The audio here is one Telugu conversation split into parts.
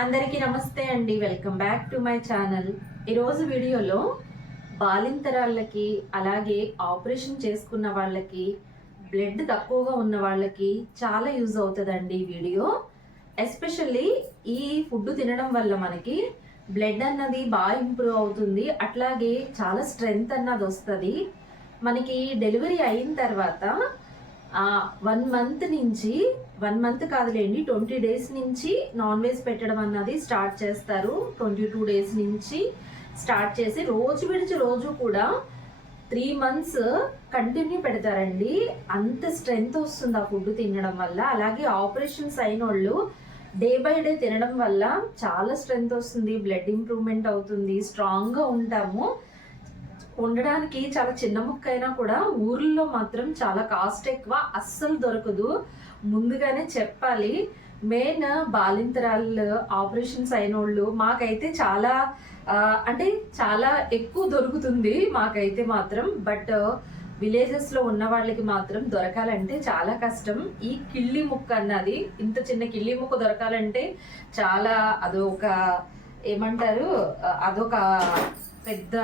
అందరికీ నమస్తే అండి. Welcome back to my channel. ఈరోజు వీడియోలో బాలింతరాళ్ళకి అలాగే ఆపరేషన్ చేసుకున్న వాళ్ళకి బ్లడ్ తక్కువగా ఉన్న వాళ్ళకి చాలా యూజ్ అవుతుందండి ఈ వీడియో. ఎస్పెషల్లీ ఈ ఫుడ్ తినడం వల్ల మనకి బ్లడ్ అన్నది బాగా ఇంప్రూవ్ అవుతుంది, అట్లాగే చాలా స్ట్రెంగ్త్ అన్నది వస్తుంది. మనకి డెలివరీ అయిన తర్వాత 1 మంత్ నుంచి 1 మంత్ కాదులేండి 20 డేస్ నుంచి నాన్ వెజ్ పెట్టడం అన్నది స్టార్ట్ చేస్తారు. 22 డేస్ నుంచి స్టార్ట్ చేసి రోజు విడిచి రోజు కూడా 3 మంత్స్ కంటిన్యూ పెడతారండి. అంత స్ట్రెంగ్త్ వస్తుంది ఆ ఫుడ్ తినడం వల్ల. అలాగే ఆపరేషన్స్ అయిన వాళ్ళు డే బై డే తినడం వల్ల చాలా స్ట్రెంగ్త్ వస్తుంది, బ్లడ్ ఇంప్రూవ్మెంట్ అవుతుంది, స్ట్రాంగ్గా ఉంటాము. ఉండడానికి చాలా చిన్న ముక్క అయినా కూడా ఊర్లో మాత్రం చాలా కాస్ట్ ఎక్కువ, అస్సలు దొరకదు. ముందుగానే చెప్పాలి. మెయిన్ బాలింతరాలు ఆపరేషన్స్ అయిన వాళ్ళు మాకైతే చాలా అంటే చాలా ఎక్కువ దొరుకుతుంది మాకైతే మాత్రం. బట్ విలేజెస్లో ఉన్న వాళ్ళకి మాత్రం దొరకాలంటే చాలా కష్టం. ఈ కిళ్ళి ముక్క అన్నది, ఇంత చిన్న కిళ్ళి ముక్క దొరకాలంటే చాలా అదొక ఏమంటారు, అదొక పెద్ద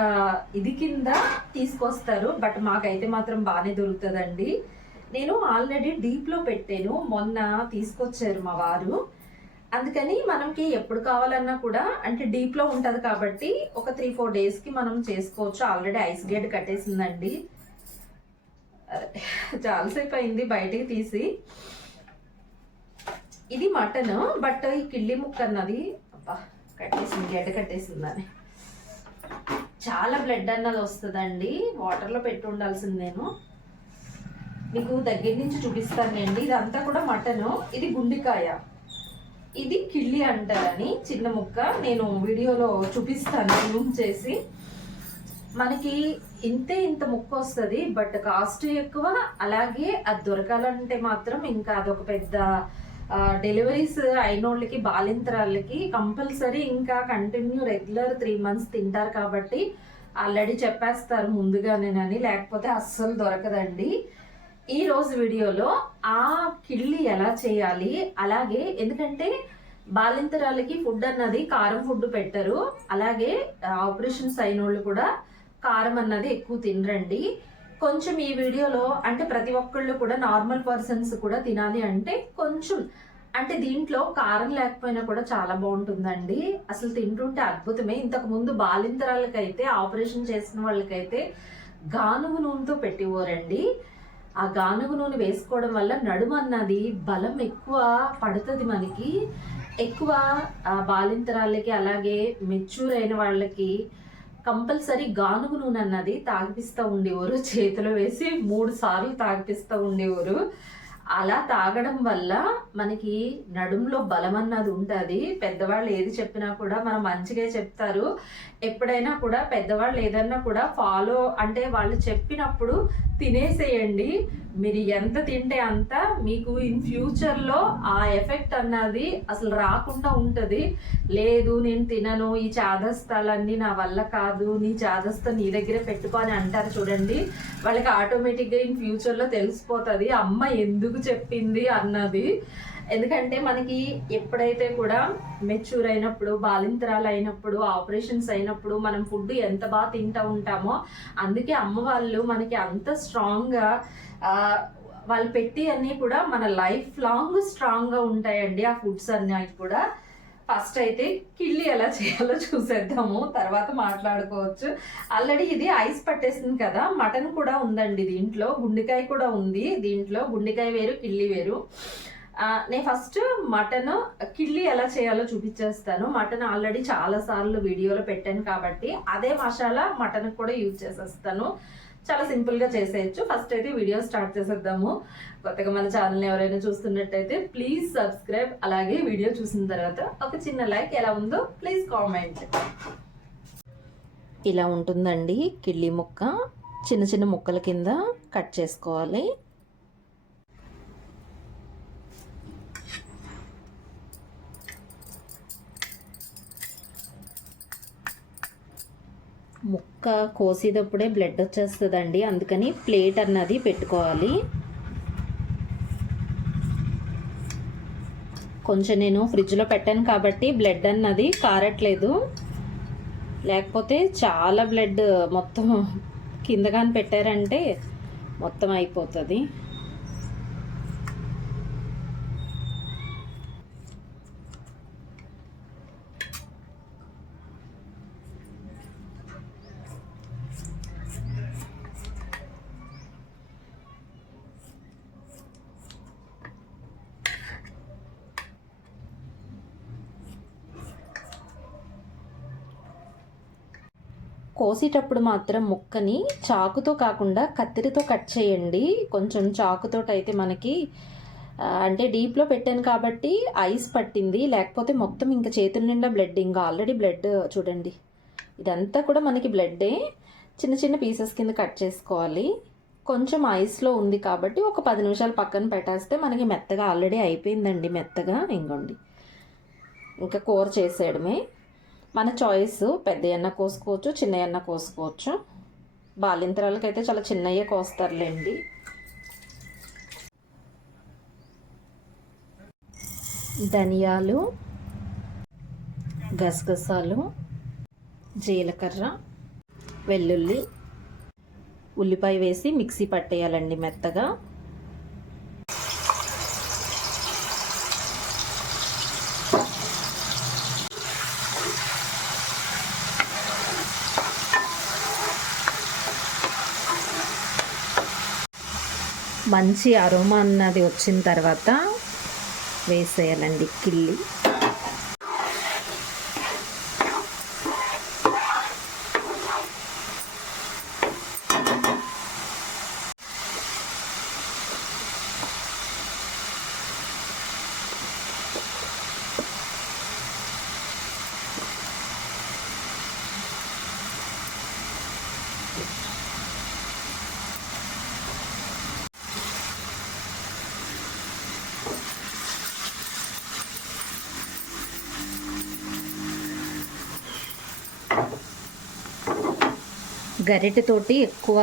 ఇది కింద తీసుకొస్తారు. బట్ మాకైతే మాత్రం బాగానే దొరుకుతుందండి. నేను ఆల్రెడీ డీప్లో పెట్టాను, మొన్న తీసుకొచ్చారు మా వారు. అందుకని మనకి ఎప్పుడు కావాలన్నా కూడా అంటే డీప్లో ఉంటుంది కాబట్టి ఒక 3-4 డేస్కి మనం చేసుకోవచ్చు. ఆల్రెడీ ఐస్ గేట్ కట్టేసిందండి, చాలాసేపు అయింది బయటికి తీసి. ఇది మటన్, బట్ ఈ కిళ్ళి ముక్క అన్నది అబ్బా కట్టేసింది, గడ్డ కట్టేసిందని. చాలా బ్లడ్ అన్నది వస్తుందండి. వాటర్లో పెట్టి ఉండాల్సింది. నేను మీకు దగ్గర నుంచి చూపిస్తానండి. ఇదంతా కూడా మటను, ఇది గుండికాయ, ఇది కిళ్ళి అంటారని చిన్న ముక్క. నేను వీడియోలో చూపిస్తాను జూమ్ చేసి. మనకి ఇంత ముక్క వస్తుంది, బట్ కాస్ట్ ఎక్కువ. అలాగే అది దొరకాలంటే మాత్రం ఇంకా అదొక పెద్ద డెలివరీస్ అయిన వాళ్ళకి బాలింతరాళ్ళకి కంపల్సరీ ఇంకా కంటిన్యూ రెగ్యులర్ 3 మంత్స్ తింటారు కాబట్టి ఆల్రెడీ చెప్పేస్తారు ముందుగానేనని, లేకపోతే అస్సలు దొరకదండి. ఈ రోజు వీడియోలో ఆ కిళ్ళి ఎలా చేయాలి, అలాగే ఎందుకంటే బాలింతరాలకి ఫుడ్ అన్నది కారం ఫుడ్ పెట్టరు, అలాగే ఆపరేషన్స్ అయిన వాళ్ళు కూడా కారం అన్నది ఎక్కువ తినరండి. కొంచెం ఈ వీడియోలో అంటే ప్రతి ఒక్కళ్ళు కూడా నార్మల్ పర్సన్స్ కూడా తినాలి అంటే కొంచెం అంటే దీంట్లో కారం లేకపోయినా కూడా చాలా బాగుంటుందండి. అసలు తింటుంటే అద్భుతమే. ఇంతకు ముందు బాలింతరాలకైతే ఆపరేషన్ చేసిన వాళ్ళకైతే గానుగు నూనెతో పెట్టివ్వరండి. ఆ గానుగు నూనె వేసుకోవడం వల్ల నడుము అన్నది బలం ఎక్కువ పడుతుంది మనకి. ఎక్కువ బాలింతరాలకి అలాగే మెచ్యూర్ అయిన వాళ్ళకి కంపల్సరీ గానుగు నూనె అన్నది తాగిపిస్తూ ఉండేవారు. చేతిలో వేసి 3 సార్లు తాగిపిస్తూ ఉండేవారు. అలా తాగడం వల్ల మనకి నడుములో బలం అన్నది ఉంటుంది. పెద్దవాళ్ళు ఏది చెప్పినా కూడా మనం మంచిగా చెప్తారు. ఎప్పుడైనా కూడా పెద్దవాళ్ళు ఏదన్నా కూడా ఫాలో అంటే వాళ్ళు చెప్పినప్పుడు తినేసేయండి. మీరు ఎంత తింటే అంత మీకు ఇన్ ఫ్యూచర్లో ఆ ఎఫెక్ట్ అన్నది అసలు రాకుండా ఉంటుంది. లేదు నేను తినను, ఈ చాదస్తాలన్నీ నా వల్ల కాదు, నీ చాదస్తా నీ దగ్గరే పెట్టుకో అని అంటారు చూడండి, వాళ్ళకి ఆటోమేటిక్గా ఇన్ ఫ్యూచర్లో తెలిసిపోతుంది అమ్మ ఎందుకు చెప్పింది అన్నది. ఎందుకంటే మనకి ఎప్పుడైతే కూడా మెచ్యూర్ అయినప్పుడు, బాలింతరాలు అయినప్పుడు, ఆపరేషన్స్ అయినప్పుడు మనం ఫుడ్ ఎంత బాగా తింటూ ఉంటామో అందుకే అమ్మ వాళ్ళు మనకి అంత స్ట్రాంగ్గా వాళ్ళు పెట్టి అన్నీ కూడా మన లైఫ్ లాంగ్ స్ట్రాంగ్గా ఉంటాయండి ఆ ఫుడ్స్ అన్నీ కూడా. ఫస్ట్ అయితే కిళ్ళి ఎలా చేయాలో చూసేద్దాము, తర్వాత మాట్లాడుకోవచ్చు. ఆల్రెడీ ఇది ఐస్ పట్టేసింది కదా. మటన్ కూడా ఉందండి దీంట్లో, గుండెకాయ కూడా ఉంది దీంట్లో. గుండెకాయ వేరు, కిళ్ళి వేరు. నేను ఫస్ట్ మటన్ కిళ్ళి ఎలా చేయాలో చూపించేస్తాను. మటన్ ఆల్రెడీ చాలా సార్లు వీడియోలో పెట్టాను కాబట్టి అదే మసాలా మటన్ కూడా యూజ్ చేసేస్తాను. చాలా సింపుల్గా చేసేయచ్చు. ఫస్ట్ అయితే వీడియో స్టార్ట్ చేసేద్దాము. కొత్తగా మన ఛానల్ని ఎవరైనా చూస్తున్నట్టయితే ప్లీజ్ సబ్స్క్రైబ్, అలాగే వీడియో చూసిన తర్వాత ఒక చిన్న లైక్. ఎలా ఉందో ప్లీజ్ కామెంట్. ఇలా ఉంటుందండి కిళ్ళి ముక్క. చిన్న చిన్న ముక్కల కింద కట్ చేసుకోవాలి. ముక్క కోసేటప్పుడే బ్లడ్ వచ్చేస్తుందండి, అందుకని ప్లేట్ అన్నది పెట్టుకోవాలి. కొంచెం నేను ఫ్రిడ్జ్లో పెట్టాను కాబట్టి బ్లడ్ అన్నది కారట్లేదు, లేకపోతే చాలా బ్లడ్ మొత్తం కింద కానీ పెట్టారంటే మొత్తం అయిపోతుంది. కోసేటప్పుడు మాత్రం ముక్కని చాకుతో కాకుండా కత్తిరితో కట్ చేయండి. కొంచెం చాకుతో అయితే మనకి అంటే డీప్లో పెట్టాను కాబట్టి ఐస్ పట్టింది, లేకపోతే మొత్తం ఇంకా చేతుల నిండా బ్లడ్. ఇంకా ఆల్రెడీ బ్లడ్ చూడండి, ఇదంతా కూడా మనకి బ్లడ్డే. చిన్న చిన్న పీసెస్ కింద కట్ చేసుకోవాలి. కొంచెం ఐస్లో ఉంది కాబట్టి ఒక 10 నిమిషాలు పక్కన పెట్టేస్తే మనకి మెత్తగా ఆల్రెడీ అయిపోయిందండి. మెత్తగా ఇంకోండి, ఇంకా కూర చేసేయడమే. మన చాయిస్, పెద్ద అన్న కోసుకోవచ్చు, చిన్న అన్న కోసుకోవచ్చు. బాలింతరాలకైతే చాలా చిన్నయ్యే కోస్తారులేండి. ధనియాలు, గసగసాలు, జీలకర్ర, వెల్లుల్లి, ఉల్లిపాయ వేసి మిక్సీ పట్టేయాలండి మెత్తగా. మంచి అరోమా అన్నది వచ్చిన తర్వాత వేసేయాలండి కిల్లి. గరిటెతోటి ఎక్కువ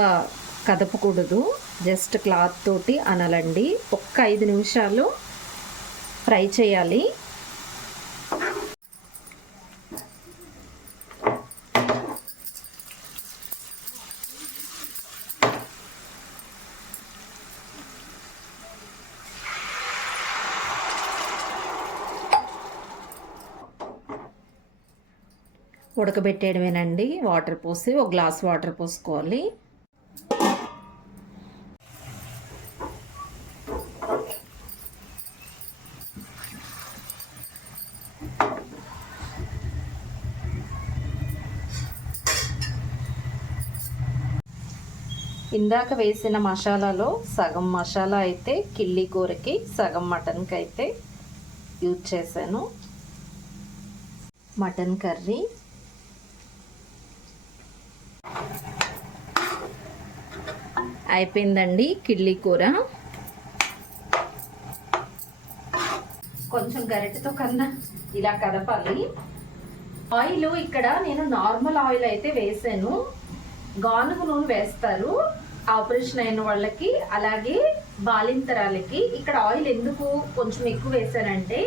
కదపకూడదు, జస్ట్ క్లాత్ తోటి అనాలండి. ఒక్క 5 నిమిషాలు ఫ్రై చేయాలి. ఉడకబెట్టేయడమేనండి. వాటర్ పోసి ఒక గ్లాస్ వాటర్ పోసుకోవాలి. ఇందాక వేసిన మసాలాలో సగం మసాలా అయితే కిళ్ళి కూరకి, సగం మటన్కి అయితే యూజ్ చేశాను. మటన్ కర్రీ, అయిపోయిందండి కిళ్ళి కూర. కొంచెం గరిటెతో కన్నా ఇలా కదపాలి. ఆయిల్ ఇక్కడ నేను నార్మల్ ఆయిల్ అయితే వేసాను. గానుగ నూనె వేస్తారు ఆపరేషన్ అయిన వాళ్ళకి, అలాగే బాలింతరాలకి. ఇక్కడ ఆయిల్ ఎందుకు కొంచెం ఎక్కువ వేసానంటే,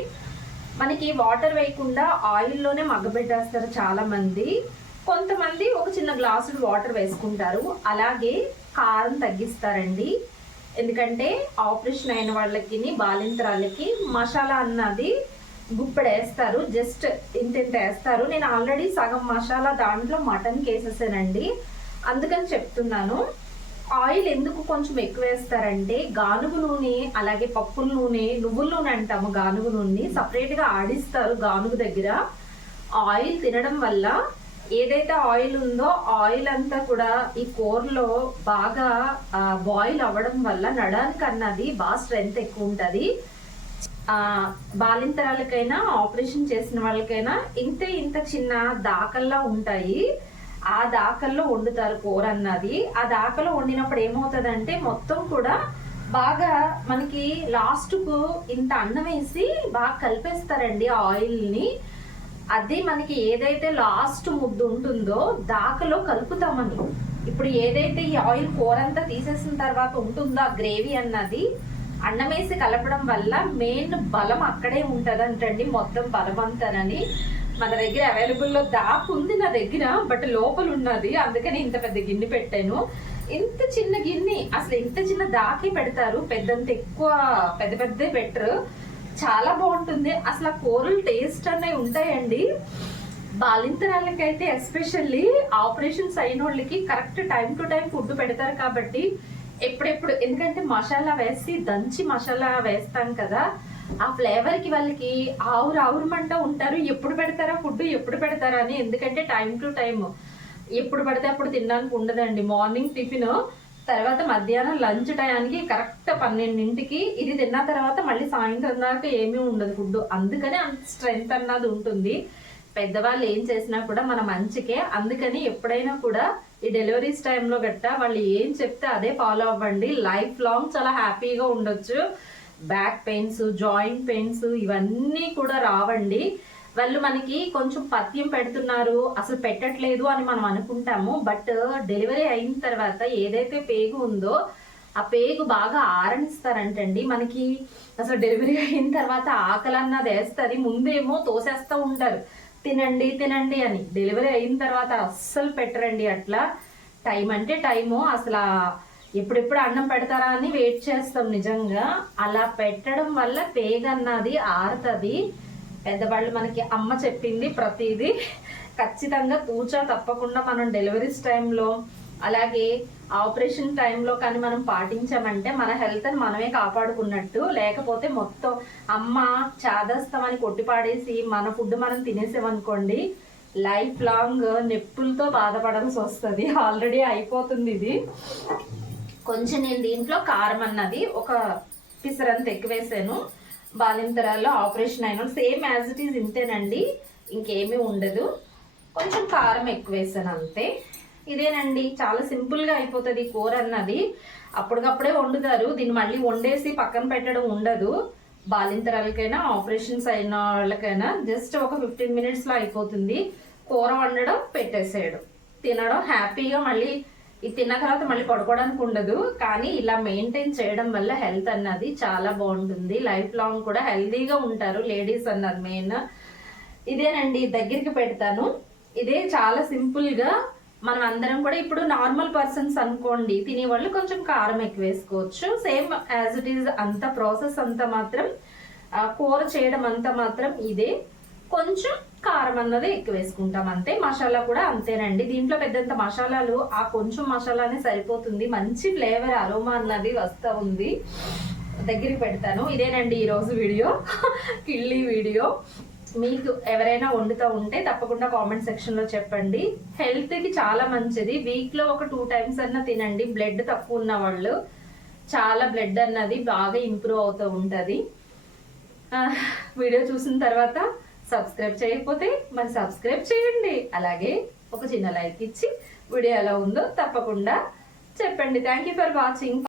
మనకి వాటర్ వేయకుండా ఆయిల్లోనే మగ్గబెట్టేస్తారు చాలా మంది. కొంతమంది ఒక చిన్న గ్లాసుడు వాటర్ వేసుకుంటారు. అలాగే కారం తగ్గిస్తారండి, ఎందుకంటే ఆపరేషన్ అయిన వాళ్ళకి, బాలింతరాలకి మసాలా అన్నది గుప్పెడేస్తారు, జస్ట్ ఇంత వేస్తారు. నేను ఆల్రెడీ సగం మసాలా దాంట్లో మటన్కి వేసేసానండి, అందుకని చెప్తున్నాను. ఆయిల్ ఎందుకు కొంచెం ఎక్కువ వేస్తారంటే, గానుగ నూనె అలాగే పప్పుల నూనె, నువ్వుల నూనె అంటాము, గానుగ నూనెని సపరేట్గా ఆడిస్తారు గానుగ దగ్గర. ఆయిల్ తినడం వల్ల ఏదైతే ఆయిల్ ఉందో ఆయిల్ అంతా కూడా ఈ కూరలో బాగా బాయిల్ అవ్వడం వల్ల నడానికి అన్నది బాగా స్ట్రెంగ్త్ ఎక్కువ ఉంటుంది. బాలింతరాలకైనా ఆపరేషన్ చేసిన వాళ్ళకైనా ఇంత చిన్న దాకల్లా ఉంటాయి. ఆ దాకల్లో వండుతారు కూర అన్నది. ఆ దాకలో వండినప్పుడు ఏమవుతుందంటే మొత్తం కూడా బాగా మనకి లాస్ట్కు ఇంత అన్నం వేసి బాగా కలిపేస్తారండి ఆయిల్ని. అది మనకి ఏదైతే లాస్ట్ ముద్దు ఉంటుందో దాకలో కలుపుతామని. ఇప్పుడు ఏదైతే ఈ ఆయిల్ కూర అంతా తీసేసిన తర్వాత ఉంటుందో ఆ గ్రేవీ అన్నది, అన్నం వేసి కలపడం వల్ల మెయిన్ బలం అక్కడే ఉంటదంటండి, మొత్తం బలం అంతానని. మన దగ్గర అవైలబుల్లో దాపు ఉంది నా దగ్గర, బట్ లోపల ఉన్నది, అందుకని ఇంత పెద్ద గిన్నె పెట్టాను. ఇంత చిన్న గిన్నె, అసలు ఇంత చిన్న దాకి పెడతారు, పెద్దంత ఎక్కువ పెద్ద పెద్ద పెట్టరు. చాలా బాగుంటుంది అసలు. ఆ కూరలు టేస్ట్ అనేవి ఉంటాయండి. బాలింతరాలకైతే ఎస్పెషల్లీ ఆపరేషన్స్ అయిన వాళ్ళకి correct time to time food పెడతారు కాబట్టి ఎప్పుడెప్పుడు, ఎందుకంటే మసాలా వేసి దంచి మసాలా వేస్తాం కదా, ఆ ఫ్లేవర్ కి వాళ్ళకి ఆవురమంటూ ఉంటారు, ఎప్పుడు పెడతారా ఫుడ్, ఎప్పుడు పెడతారా అని. ఎందుకంటే టైం టు టైం ఎప్పుడు పడితే అప్పుడు తినడానికి ఉండదండి. మార్నింగ్ టిఫిన్, తర్వాత మధ్యాహ్నం లంచ్ టయానికి కరెక్ట్ 12ంటికి ఇది తిన్న తర్వాత మళ్ళీ సాయంత్రం దాకా ఏమీ ఉండదు ఫుడ్. అందుకని అంత స్ట్రెంగ్త్ అన్నది ఉంటుంది. పెద్దవాళ్ళు ఏం చేసినా కూడా మన మంచికే. అందుకని ఎప్పుడైనా కూడా ఈ డెలివరీస్ టైంలో గట్టా వాళ్ళు ఏం చెప్తే అదే ఫాలో అవ్వండి. లైఫ్ లాంగ్ చాలా హ్యాపీగా ఉండొచ్చు. బ్యాక్ పెయిన్స్, జాయింట్ పెయిన్స్ ఇవన్నీ కూడా రావండి. వాళ్ళు మనకి కొంచెం పథ్యం పెడుతున్నారు, అసలు పెట్టట్లేదు అని మనం అనుకుంటాము. బట్ డెలివరీ అయిన తర్వాత ఏదైతే పేగు ఉందో ఆ పేగు బాగా ఆరనిస్తారంటండి. మనకి అసలు డెలివరీ అయిన తర్వాత ఆకలి అన్నది వేస్తుంది, ముందేమో తోసేస్తూ ఉంటారు తినండి తినండి అని. డెలివరీ అయిన తర్వాత అస్సలు పెట్టరండి అట్లా. టైం అంటే టైము, అసలు ఎప్పుడెప్పుడు అన్నం పెడతారా అని వెయిట్ చేస్తాం నిజంగా. అలా పెట్టడం వల్ల పేగు అన్నది ఆరుతుంది. పెద్దవాళ్ళు మనకి అమ్మ చెప్పింది ప్రతిదీ ఖచ్చితంగా తూచా తప్పకుండా మనం డెలివరీస్ టైంలో అలాగే ఆపరేషన్ టైంలో కానీ మనం పాటించామంటే మన హెల్త్ని మనమే కాపాడుకున్నట్టు. లేకపోతే మొత్తం అమ్మ చాదస్తామని కొట్టిపాడేసి మన ఫుడ్ మనం తినేసామనుకోండి, లైఫ్ లాంగ్ నొప్పులతో బాధపడాల్సి వస్తుంది. ఆల్రెడీ అయిపోతుంది ఇది. కొంచెం నేను దీంట్లో కారం అన్నది ఒక పిసరంత ఎక్కువ వేసాను. బాలింతరాల్లో ఆపరేషన్ అయిన సేమ్ యాజ్ ఇట్ ఈజ్ ఇంతేనండి, ఇంకేమీ ఉండదు. కొంచెం కారం ఎక్కువ వేసాను అంతే. ఇదేనండి, చాలా సింపుల్గా అయిపోతుంది కూర అన్నది. అప్పటికప్పుడే వండుతారు, దీన్ని మళ్ళీ వండేసి పక్కన పెట్టడం ఉండదు. బాలింతరాలకైనా ఆపరేషన్స్ అయిన వాళ్ళకైనా జస్ట్ ఒక 15 minutesలో అయిపోతుంది. కూర వండడం, పెట్టేసేయడం, తినడం హ్యాపీగా. మళ్ళీ ఇది తిన్న తర్వాత మళ్ళీ పడుకోవడానికి ఉండదు. కానీ ఇలా మెయింటైన్ చేయడం వల్ల హెల్త్ అన్నది చాలా బాగుంటుంది. లైఫ్ లాంగ్ కూడా హెల్తీగా ఉంటారు లేడీస్ అన్నది మెయిన్. ఇదేనండి, దగ్గరికి పెడతాను. ఇదే చాలా సింపుల్గా మనం అందరం కూడా, ఇప్పుడు నార్మల్ పర్సన్స్ అనుకోండి తినేవాళ్ళు కొంచెం కారం ఎక్కువ వేసుకోవచ్చు. సేమ్ యాజ్ ఇట్ ఈజ్ అంత ప్రాసెస్ అంతా మాత్రం, కూర చేయడం అంతా మాత్రం ఇదే. కొంచెం కారం అన్నది ఎక్కువ వేసుకుంటాం అంతే. మసాలా కూడా అంతేనండి. దీంట్లో పెద్దంత మసాలాలు, ఆ కొంచెం మసాలానే సరిపోతుంది. మంచి ఫ్లేవర్ అరోమా అన్నది వస్తూ ఉంది. దగ్గరికి పెడతాను. ఇదేనండి ఈరోజు వీడియో, కిళ్ళి వీడియో. మీకు ఎవరైనా వండుతూ ఉంటే తప్పకుండా కామెంట్ సెక్షన్లో చెప్పండి. హెల్త్కి చాలా మంచిది. వీక్లో ఒక 2 times అన్నా తినండి. బ్లడ్ తక్కువ ఉన్న వాళ్ళు, చాలా బ్లడ్ అన్నది బాగా ఇంప్రూవ్ అవుతూ ఉంటుంది. వీడియో చూసిన తర్వాత సబ్స్క్రైబ్ చేయకపోతే మరి సబ్స్క్రైబ్ చేయండి. అలాగే ఒక చిన్న లైక్ ఇచ్చి వీడియో ఎలా ఉందో తప్పకుండా చెప్పండి. Thank you for watching.